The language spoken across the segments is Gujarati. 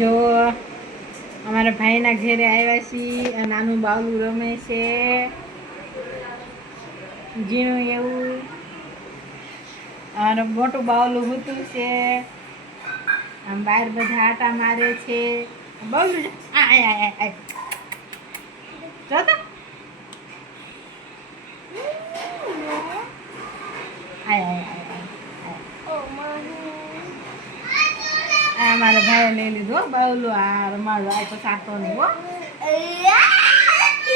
જો અમારા ભાઈના ઘરે આવ્યા છીએ અને નાનું બાવલું રમે છે ઝીણું એવું. અને મોટું બાવલું હૂતું છે. આમ બહાર બધા આટા મારે છે. બાવલું આય આય આય જોતા આય આય આ મારા ભાઈએ લઈ લીધું હો બાવલું. આ રમાડો આ તો સાતો નહીં હો.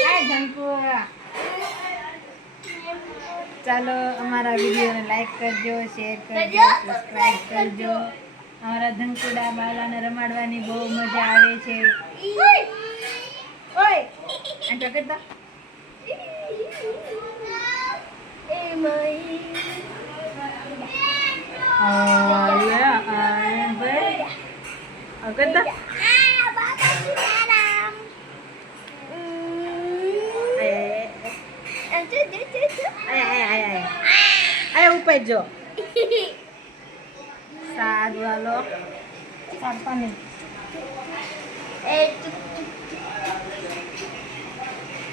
આ ધનકુ ચાલો અમારા વિડીયોને લાઈક કરજો, શેર કરજો, સબસ્ક્રાઈબ કરજો. અમારા ધનકુડા બાવલાને રમાડવાની બહુ મજા આવે છે. ઓય આંટો કરતા ઉપર જો સારું હાલો સાપા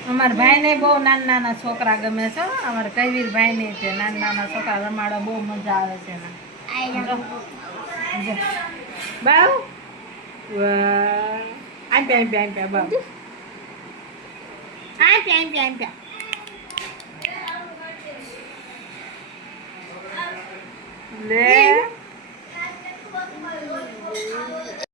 અમારા ભાઈને બહુ નાના નાના છોકરા ગમે છે. અમારા કૈવીર ભાઈને છે નાના નાના છોકરા રમાડવા બહુ મજા આવે છે. બાવ આપ્યા બાવ આપ્યા લે